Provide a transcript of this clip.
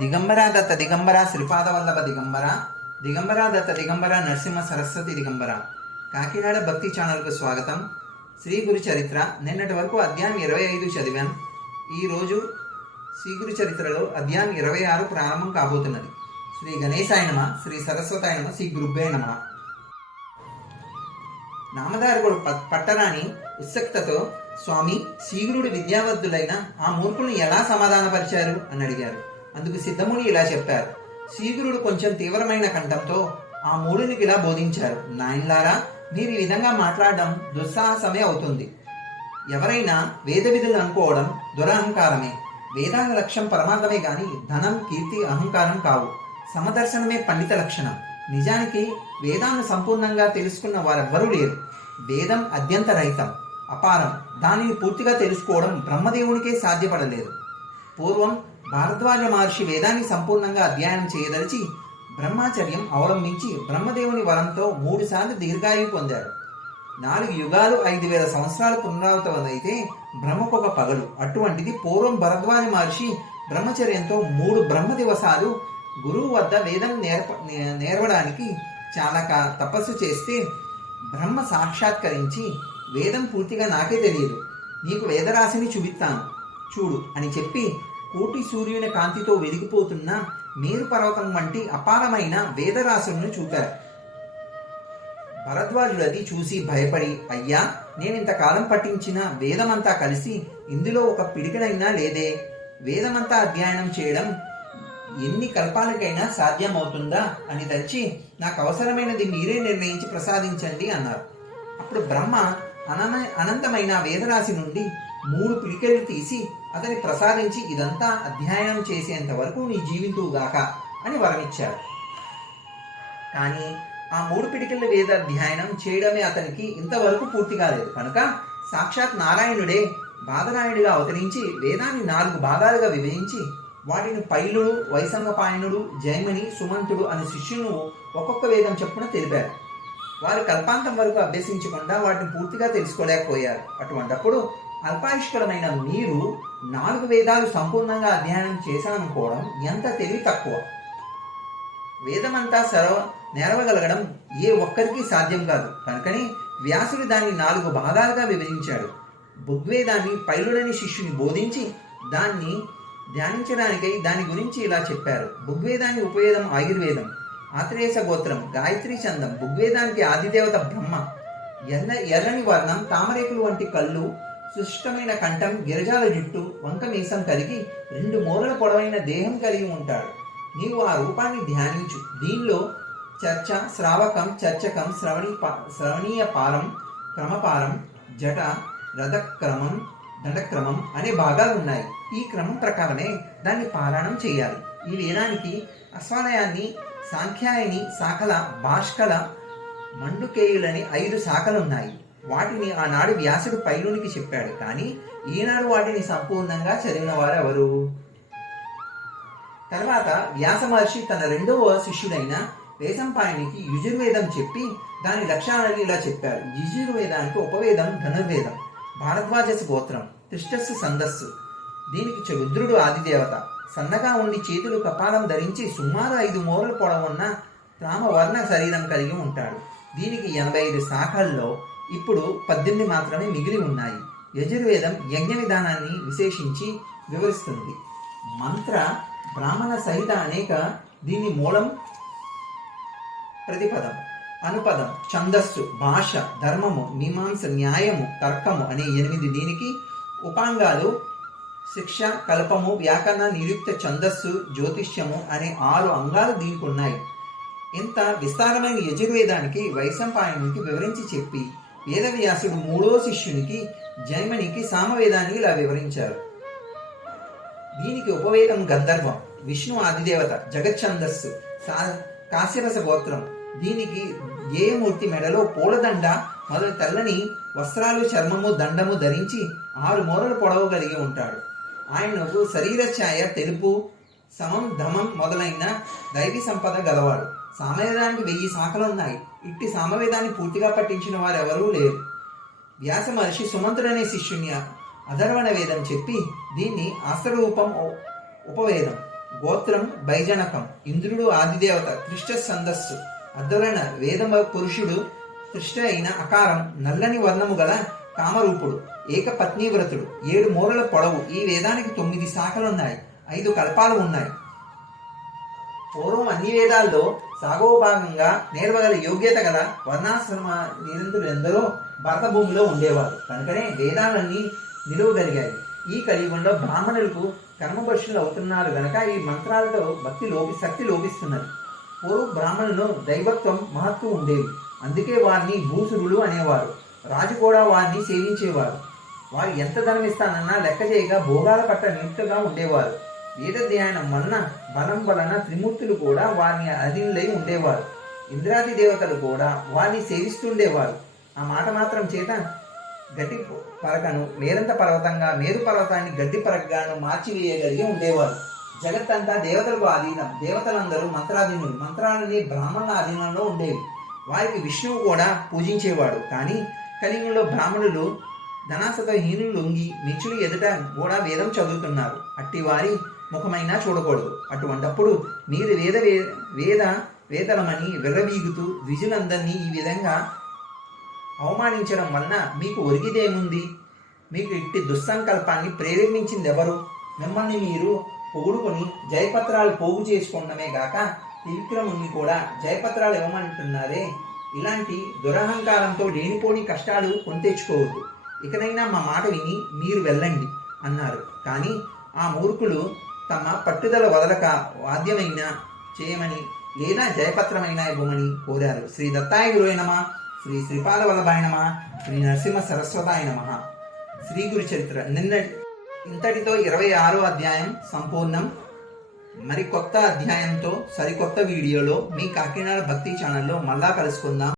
దిగంబరా దత్త దిగంబర శ్రీపాదవల్లభ దిగంబర దిగంబర దత్త దిగంబర నరసింహ సరస్వతి దిగంబర కాకినాడ భక్తి ఛానల్కు స్వాగతం. శ్రీ గురు చరిత్ర. నిన్నటి వరకు అధ్యాయం ఇరవై ఐదు చదివాం. ఈరోజు శ్రీ గురు చరిత్రలో అధ్యాయం ఇరవై ఆరు ప్రారంభం కాబోతున్నది. శ్రీ గణేశాయ నమ శ్రీ సరస్వతాయ నమ శ్రీ గురుబ్బే నమ. నామదారుడు ప- పట్టరాని ఉత్సక్తతో స్వామి శీఘ్రుడు విద్యావద్దులైన ఆ మూర్ఖుల్ని ఎలా సమాధానపరిచారు? అని అడిగారు. అందుకు సిద్ధముని ఇలా చెప్పారు. శీఘ్రుడు కొంచెం తీవ్రమైన కంఠంతో ఆ మూడునికి ఇలా బోధించారు. నాయన్లారా మీరు ఈ విధంగా మాట్లాడడం దుస్సాహసమే అవుతుంది. ఎవరైనా వేద విధులు అనుకోవడం దురహంకారమే. వేదాల లక్ష్యం పరమార్థమే గాని ధనం కీర్తి అహంకారం కావు. సమదర్శనమే పండిత లక్షణం. నిజానికి వేదాన్ని సంపూర్ణంగా తెలుసుకున్న వారెవ్వరూ లేరు. వేదం అత్యంత రహితం. అపారం. దానిని పూర్తిగా తెలుసుకోవడం బ్రహ్మదేవునికే సాధ్యపడలేదు. పూర్వం భారద్వాజ మహర్షి వేదాన్ని సంపూర్ణంగా అధ్యయనం చేయదలిచి బ్రహ్మచర్యం అవలంబించి బ్రహ్మదేవుని వరంతో మూడుసార్లు దీర్ఘాయువు పొందాడు నాలుగు యుగాలు ఐదు వేల సంవత్సరాలు పునరావృతమైతే బ్రహ్మకొక పగలు. అటువంటిది పూర్వం భరద్వాజ మహర్షి బ్రహ్మచర్యంతో మూడు బ్రహ్మ దివసాలు గురువు వద్ద వేదం నేర్ప నే- నేర్వడానికి చాలా తపస్సు చేస్తే బ్రహ్మ సాక్షాత్కరించి వేదం పూర్తిగా నాకే తెలియదు. నీకు వేదరాశిని చూపిస్తాను. చూడు అని చెప్పి కోటి సూర్యుని కాంతితో వెలిగిపోతున్న మేరు పర్వతం వంటి అపారమైన వేదరాశులను చూపారు. భరద్వాజుడు అది చూసి భయపడి అయ్యా నేను ఇంతకాలం పఠించిన వేదమంతా కలిసి ఇందులో ఒక పిడికడైనా లేదే? వేదమంతా అధ్యయనం చేయడం ఎన్ని కల్పాలకైనా సాధ్యమవుతుందా? అని తలిచి నాకు అవసరమైనది మీరే నిర్ణయించి ప్రసాదించండి అన్నారు. అప్పుడు బ్రహ్మ అనన అనంతమైన వేదరాశి నుండి మూడు పిడికెలు తీసి అతని ప్రసాదించి ఇదంతా అధ్యయనం చేసేంత వరకు నీ జీవింతువుగాక అని వరమిచ్చాడు. కానీ ఆ మూడు పిడికిళ్ళ వేద అధ్యయనం చేయడమే అతనికి ఇంతవరకు పూర్తి కాలేదు. కనుక సాక్షాత్ నారాయణుడే బాధనాయుడిగా అవతరించి వేదాన్ని నాలుగు భాగాలుగా విభజించి వాటిని పైలుడు వైసంగపాయనుడు జైమని సుమంతుడు అనే శిష్యులను ఒక్కొక్క వేదం చెప్పున తెలిపారు. వారు కల్పాంతం వరకు అభ్యసించకుండా వాటిని పూర్తిగా తెలుసుకోలేకపోయారు. అటువంటప్పుడు అల్పాయుష్కరమైన మీరు నాలుగు వేదాలు సంపూర్ణంగా అధ్యయనం చేశాననుకోవడం ఎంత తెలివి తక్కువ? వేదమంతా సర్వ నెరవగలగడం ఏ ఒక్కరికి సాధ్యం కాదు. కనుకని వ్యాసుడు దాన్ని నాలుగు భాగాలుగా విభజించాడు. భుగ్వేదాన్ని పైలుడని శిష్యుని బోధించి దాన్ని ధ్యానించడానికై దాని గురించి ఇలా చెప్పారు. భుగ్వేదాన్ని ఉపవేదం ఆయుర్వేదం ఆత్రేయస గోత్రం గాయత్రి చందం భుగ్వేదానికి ఆదిదేవత బ్రహ్మ ఎర్ర ఎర్రని వర్ణం తామరేకులు వంటి కళ్ళు సుష్టమైన కంఠం గిరిజాల జుట్టు వంక మీసం కలిగి రెండు మూరల పొడవైన దేహం కలిగి ఉంటాడు. నీవు ఆ రూపాన్ని ధ్యానించు. దీనిలో చర్చ శ్రావకం చర్చకం శ్రవణీ శ్రవణీయ పారం క్రమపారం జట రథక్రమం దండక్రమం అనే భాగాలు ఉన్నాయి. ఈ క్రమం ప్రకారమే దాన్ని పారాయణం చేయాలి. ఈ వేదానికి అశ్వాలయాన్ని సాంఖ్యాయని శాఖల భాష్కల మండుకేయులని ఐదు శాఖలు ఉన్నాయి. వాటిని ఆనాడు వ్యాసుడు పైలునికి చెప్పాడు. కానీ ఈనాడు వాటిని సంపూర్ణంగా చదివిన వారు ఎవరు తర్వాత వ్యాస మహర్షి తన రెండవ శిష్యుడైన వేసంపాయనికి యుజుర్వేదం చెప్పి దాని లక్షణాలను ఇలా చెప్పారు యుజుర్వేదానికి ఉపవేదం ధనుర్వేదం భారద్వాజస్ గోత్రం తిష్టస్సు సందస్సు. దీనికి చరుద్రుడు రుద్రుడు ఆదిదేవత. సన్నగా ఉండి చేతులు కపాలం ధరించి సుమారు ఐదు మూరల పొడవున్న రామవర్ణ శరీరం కలిగి ఉంటాడు. దీనికి ఎనభై ఐదు శాఖల్లో ఇప్పుడు పద్దెనిమిది మాత్రమే మిగిలి ఉన్నాయి. యజుర్వేదం యజ్ఞ విధానాన్ని విశేషించి వివరిస్తుంది. మంత్ర బ్రాహ్మణ సహిత అనేక దీని మూలం ప్రతిపదం. అనుపదం ఛందస్సు భాష ధర్మము మీమాంస న్యాయము తర్కము అనే ఎనిమిది దీనికి ఉపాంగాలు శిక్ష కల్పము వ్యాకరణ నిరుక్త ఛందస్సు జ్యోతిష్యము అనే ఆరు అంగాలు దీనికి ఉన్నాయి. ఇంత విస్తారమైన యజుర్వేదానికి వైశంపాయనికి వివరించి చెప్పి వేదవ్యాసుడు మూడో శిష్యునికి జైమనికి సామవేదాన్ని ఇలా వివరించారు. దీనికి ఉపవేదం గంధర్వం విష్ణు ఆదిదేవత జగచ్ఛందస్సు సా కాశ్యపస గోత్రం. దీనికి గేయమూర్తి మెడలో పూలదండ మొదలు తెల్లని వస్త్రాలు చర్మము దండము ధరించి ఆరు మూరలు పొడవు కలిగి ఉంటాడు. ఆయనకు శరీర ఛాయ తెలుపు సమం ధమం మొదలైన దైవీ సంపద గలవాడు. సామవేదానికి వెయ్యి శాఖలు ఉన్నాయి. ఇట్టి సామవేదాన్ని పూర్తిగా పట్టించిన వారు ఎవరూ లేరు. వ్యాస మహర్షి సుమంతుడనే శిష్యుని అధర్వణ వేదం చెప్పి దీన్ని ఆస్త్రరూపం ఉపవేదం గోత్రం బైజనకం ఇంద్రుడు ఆదిదేవత త్రిష్ట సందస్సు అర్ధులైన వేదమ పురుషుడు త్రిష్ట అయిన అకారం నల్లని వర్ణము గల కామరూపుడు ఏక పత్నీవ్రతుడు ఏడు మూరల పొడవు ఈ వేదానికి తొమ్మిది శాఖలున్నాయి ఐదు కల్పాలు ఉన్నాయి. పూర్వం అన్ని వేదాల్లో సాగోభాగంగా నేర్వగల యోగ్యత గల వర్ణాశ్రమ నిరంతరులు ఎందరో భరత భూమిలో ఉండేవారు. కనుకనే వేదాలన్నీ నిలువగలిగాయి. ఈ కలియుగంలో బ్రాహ్మణులకు కర్మభక్షులు అవుతున్నారు గనక ఈ మంత్రాలతో భక్తి లోపి శక్తి లోపిస్తున్నది. పూర్వ బ్రాహ్మణులు దైవత్వం మహత్వం ఉండేవి అందుకే వారిని భూసురులు అనేవారు. రాజు కూడా వారిని సేవించేవారు. వారు ఎంత ధనం ఇస్తానన్నా లెక్క చేయగా భోగాల పట్ల నియుక్తగా ఉండేవారు. వేదధ్యానం వలన బలం వలన త్రిమూర్తులు కూడా వారిని అధీనులై ఉండేవారు. ఇంద్రాది దేవతలు కూడా వారిని సేవిస్తుండేవారు. ఆ మాట మాత్రం చేత గడ్డి పరకను మేరంత పర్వతంగా మేరు పర్వతాన్ని గడ్డి పరకగాను మార్చివేయగలిగి ఉండేవారు. జగత్తంతా దేవతలకు అధీనం దేవతలందరూ మంత్రాధీనులు మంత్రాలని బ్రాహ్మణుల అధీనంలో ఉండేవి. వారికి విష్ణువు కూడా పూజించేవాడు. కానీ కలియుగంలో బ్రాహ్మణులు ధనాసత హీనులు లొంగి నిచులు ఎదుట కూడా వేదం చదువుతున్నారు. అట్టి వారి ముఖమైనా చూడకూడదు. అటువంటప్పుడు మీరు వేద వే- వేద వేదలమని విర్రవీగుతూ ద్విజులందరినీ ఈ విధంగా అవమానించడం వలన మీకు ఒరిగిదేముంది? మీకు ఇట్టి దుస్సంకల్పాన్ని ప్రేరేపించింది ఎవరు మిమ్మల్ని మీరు పొగుడుకొని జయపత్రాలు పోగు చేసుకోవడమే గాక త్రివిక్రముని కూడా జయపత్రాలు ఇవ్వమంటున్నారే? ఇలాంటి దురహంకారంతో లేనిపోని కష్టాలు కొని తెచ్చుకోవద్దు. ఇకనైనా మా మాట విని మీరు వెళ్ళండి అన్నారు. కానీ ఆ మూర్ఖులు తమ పట్టుదల వదలక వాద్యమైన చేయమని లేదా జయపత్రమైన ఇవ్వమని కోరారు. శ్రీ దత్తాయ గురువే నమ శ్రీ శ్రీపాద వల్లభాయనమ శ్రీ నరసింహ సరస్వతాయనమ శ్రీ గురు చరిత్ర. నిన్న ఇంతటితో ఇరవై ఆరో అధ్యాయం సంపూర్ణం. మరి కొత్త అధ్యాయంతో సరికొత్త వీడియోలో మీ కాకినాడ భక్తి ఛానల్లో మళ్ళా కలుసుకుందాం.